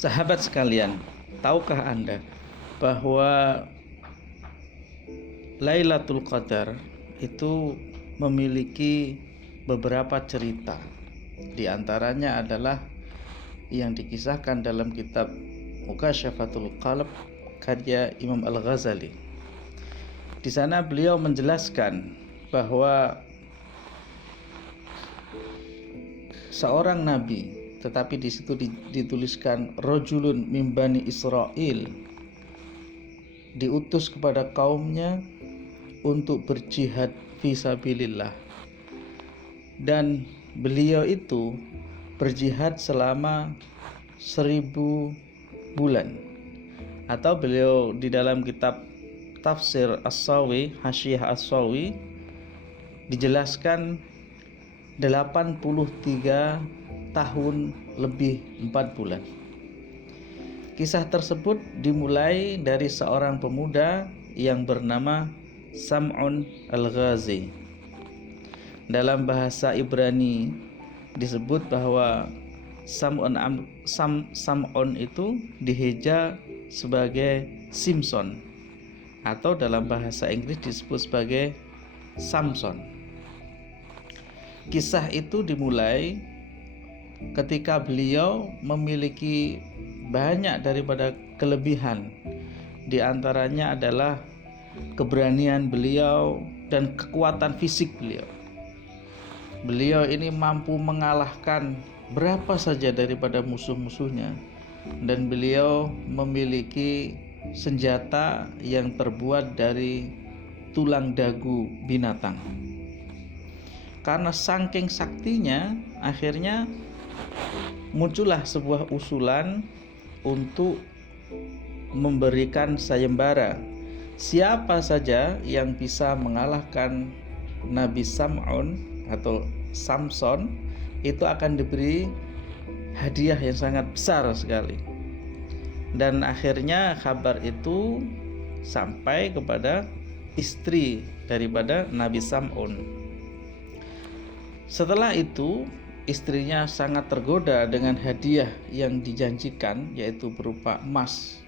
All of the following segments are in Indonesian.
Sahabat sekalian, tahukah Anda bahwa Lailatul Qadar itu memiliki beberapa cerita. Di antaranya adalah yang dikisahkan dalam kitab Mukasyafatul Qalb karya Imam Al-Ghazali. Di sana beliau menjelaskan bahwa seorang nabi, tetapi di situ dituliskan rajulun min bani Israil, diutus kepada kaumnya untuk berjihad fisabilillah, dan beliau itu berjihad selama 1000 bulan. Atau beliau di dalam kitab Tafsir As-Sawi, Hasyiah As-Sawi, dijelaskan 83 tahun lebih 4 bulan. Kisah tersebut dimulai dari seorang pemuda yang bernama Sam'un Al-Ghazi. Dalam bahasa Ibrani disebut bahwa Sam'un itu diheja sebagai Simson, atau dalam bahasa Inggris disebut sebagai Samson. Kisah itu dimulai ketika beliau memiliki banyak daripada kelebihan. Di antaranya adalah keberanian beliau dan kekuatan fisik beliau. Beliau ini mampu mengalahkan berapa saja daripada musuh-musuhnya, dan beliau memiliki senjata yang terbuat dari tulang dagu binatang. Karena saking saktinya, akhirnya muncullah sebuah usulan untuk memberikan sayembara. Siapa saja yang bisa mengalahkan Nabi Sam'un atau Samson itu akan diberi hadiah yang sangat besar sekali. Dan akhirnya kabar itu sampai kepada istri daripada Nabi Sam'un. Setelah itu istrinya sangat tergoda dengan hadiah yang dijanjikan, yaitu berupa emas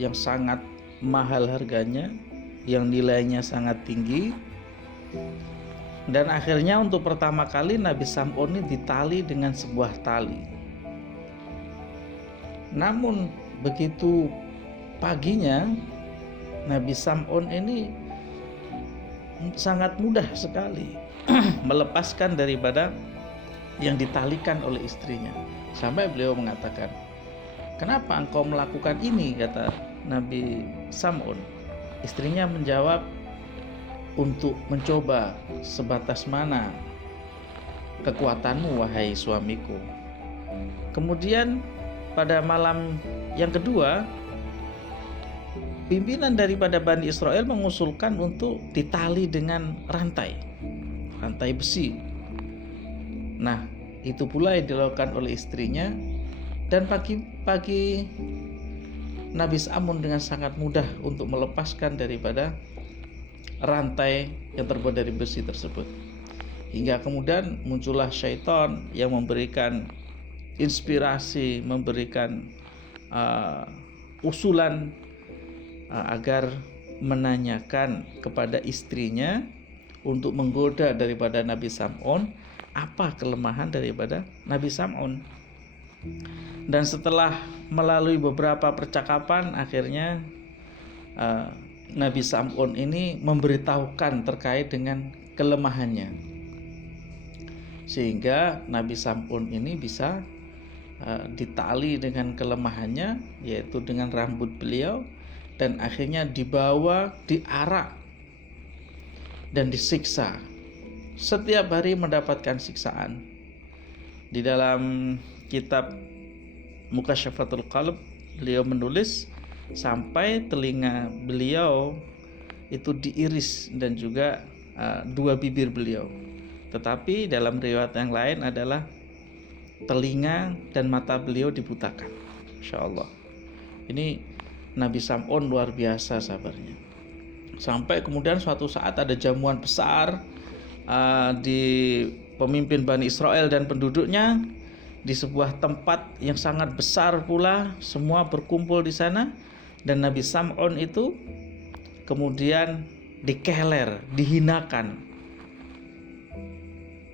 yang sangat mahal harganya, yang nilainya sangat tinggi. Dan akhirnya untuk pertama kali Nabi Sam'un ini ditali dengan sebuah tali. Namun begitu paginya, Nabi Sam'un ini sangat mudah sekali melepaskan daripada yang ditalikan oleh istrinya. Sampai beliau mengatakan, "Kenapa engkau melakukan ini?" kata Nabi Sam'un. Istrinya menjawab, "Untuk mencoba sebatas mana kekuatanmu, wahai suamiku." Kemudian pada malam yang kedua, pimpinan daripada Bani Israel mengusulkan untuk ditali dengan rantai besi. Nah, itu pula yang dilakukan oleh istrinya. Dan pagi-pagi Nabi Sam'un dengan sangat mudah untuk melepaskan daripada rantai yang terbuat dari besi tersebut. Hingga kemudian muncullah syaitan yang memberikan inspirasi, memberikan usulan agar menanyakan kepada istrinya untuk menggoda daripada Nabi Sam'un apa kelemahan daripada Nabi Sam'un. Dan setelah melalui beberapa percakapan, akhirnya Nabi Sam'un ini memberitahukan terkait dengan kelemahannya, sehingga Nabi Sam'un ini bisa ditali dengan kelemahannya, yaitu dengan rambut beliau, dan akhirnya dibawa, diarak dan disiksa. Setiap hari mendapatkan siksaan. Di dalam kitab Mukasyafatul Qalb beliau menulis sampai telinga beliau itu diiris dan juga dua bibir beliau. Tetapi dalam riwayat yang lain adalah telinga dan mata beliau dibutakan. Insya Allah. Ini Nabi Sam'un luar biasa sabarnya. Sampai kemudian suatu saat ada jamuan besar di pemimpin Bani Israel dan penduduknya, di sebuah tempat yang sangat besar pula, semua berkumpul di sana, dan Nabi Sam'un itu kemudian dikeler, dihinakan.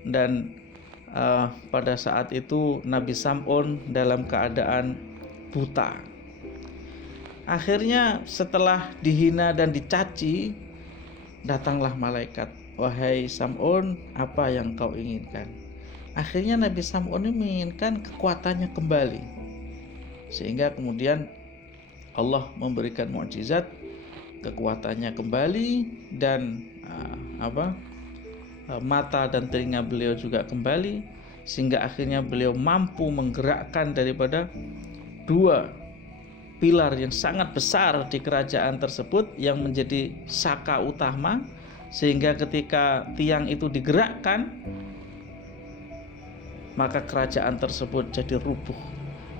Dan pada saat itu Nabi Sam'un dalam keadaan buta. Akhirnya setelah dihina dan dicaci, datanglah malaikat. Wahai Sam'un, apa yang kau inginkan? Akhirnya Nabi Sam'un ini menginginkan kekuatannya kembali, sehingga kemudian Allah memberikan mukjizat, kekuatannya kembali, dan mata dan telinga beliau juga kembali, sehingga akhirnya beliau mampu menggerakkan daripada dua pilar yang sangat besar di kerajaan tersebut yang menjadi saka utama, sehingga ketika tiang itu digerakkan, maka kerajaan tersebut jadi rubuh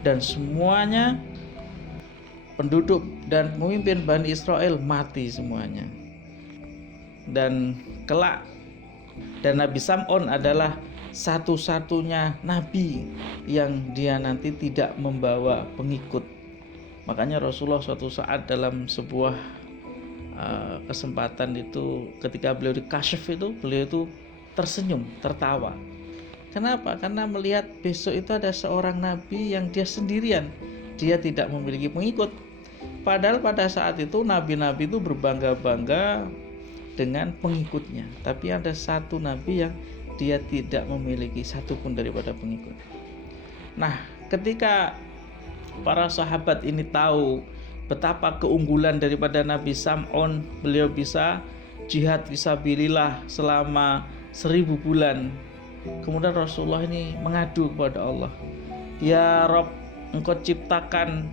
dan semuanya penduduk dan pemimpin Bani Israel mati semuanya. Dan kelak, dan Nabi Sam'un adalah satu-satunya nabi yang dia nanti tidak membawa pengikut. Makanya Rasulullah suatu saat dalam sebuah kesempatan itu, ketika beliau dikasyaf itu, beliau itu tersenyum, tertawa. Kenapa? Karena melihat besok itu ada seorang nabi yang dia sendirian, dia tidak memiliki pengikut. Padahal pada saat itu nabi-nabi itu berbangga-bangga dengan pengikutnya, tapi ada satu nabi yang dia tidak memiliki satupun daripada pengikut. Nah, ketika para sahabat ini tahu betapa keunggulan daripada Nabi Sam'un, beliau bisa jihad fisabilillah selama 1000 bulan. Kemudian Rasulullah ini mengadu kepada Allah, ya Rabb, engkau ciptakan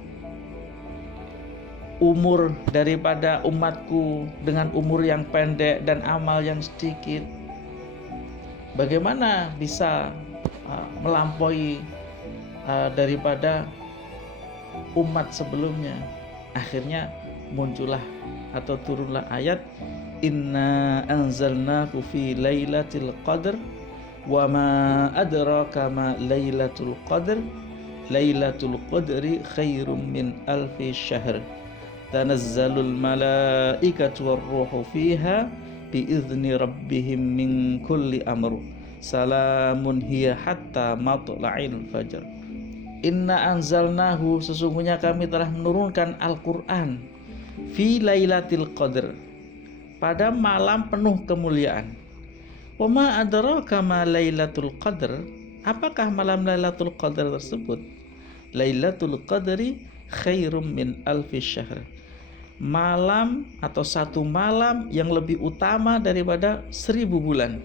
umur daripada umatku dengan umur yang pendek dan amal yang sedikit. Bagaimana bisa melampaui daripada umat sebelumnya? Akhirnya muncullah atau turunlah ayat, inna anzalnahu fi lailatul qadr wa ma adraka ma lailatul qadr lailatul qadri khairum min alfi syahr tanazzalul malaikatu warruhu fiha biizni rabbihim min kulli amr salamun hiya hatta matla'il fajr. Inna anzalnahu, sesungguhnya kami telah menurunkan Al-Quran, fi lailatul qadr, pada malam penuh kemuliaan. Wa ma adraka ma lailatul qadr, apakah malam lailatul qadr tersebut? Lailatul qadri khairum min alfi syahr, malam atau satu malam yang lebih utama daripada 1000 bulan.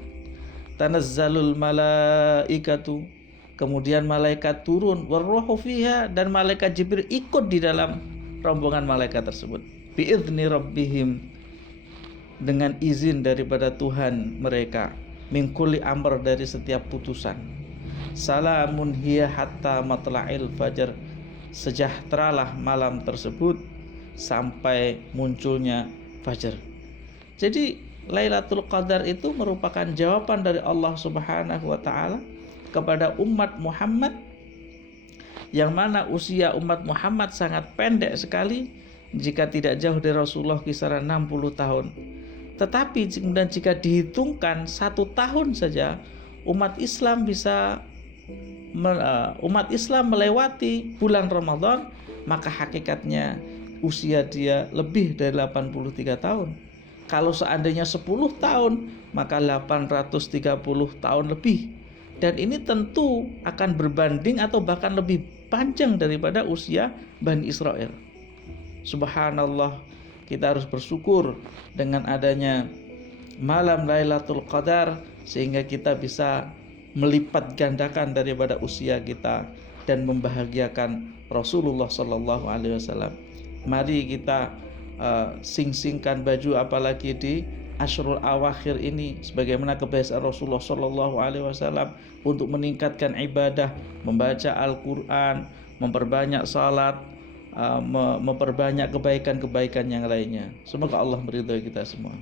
Tanazzalul malaikatu, kemudian malaikat turun, warruhu fiha, dan malaikat Jibril ikut di dalam rombongan malaikat tersebut, biizni rabbihim, dengan izin daripada Tuhan mereka, min kulli amr, dari setiap putusan. Salamun hiya hatta matla'il fajr, sejahteralah malam tersebut sampai munculnya fajar. Jadi Lailatul Qadar itu merupakan jawaban dari Allah Subhanahu wa taala kepada umat Muhammad, yang mana usia umat Muhammad sangat pendek sekali, jika tidak jauh dari Rasulullah kisaran 60 tahun. Tetapi kemudian jika dihitungkan 1 tahun saja, umat Islam melewati bulan Ramadan, maka hakikatnya usia dia lebih dari 83 tahun. Kalau seandainya 10 tahun, maka 830 tahun lebih. Dan ini tentu akan berbanding atau bahkan lebih panjang daripada usia Bani Israel. Subhanallah, kita harus bersyukur dengan adanya malam Lailatul Qadar, sehingga kita bisa melipat gandakan daripada usia kita dan membahagiakan Rasulullah SAW. Mari kita sing-singkan baju, apalagi di Ashrul Awakhir ini, sebagaimana kebiasaan Rasulullah SAW untuk meningkatkan ibadah, membaca Al-Quran, memperbanyak salat, memperbanyak kebaikan-kebaikan yang lainnya. Semoga Allah meridhai kita semua.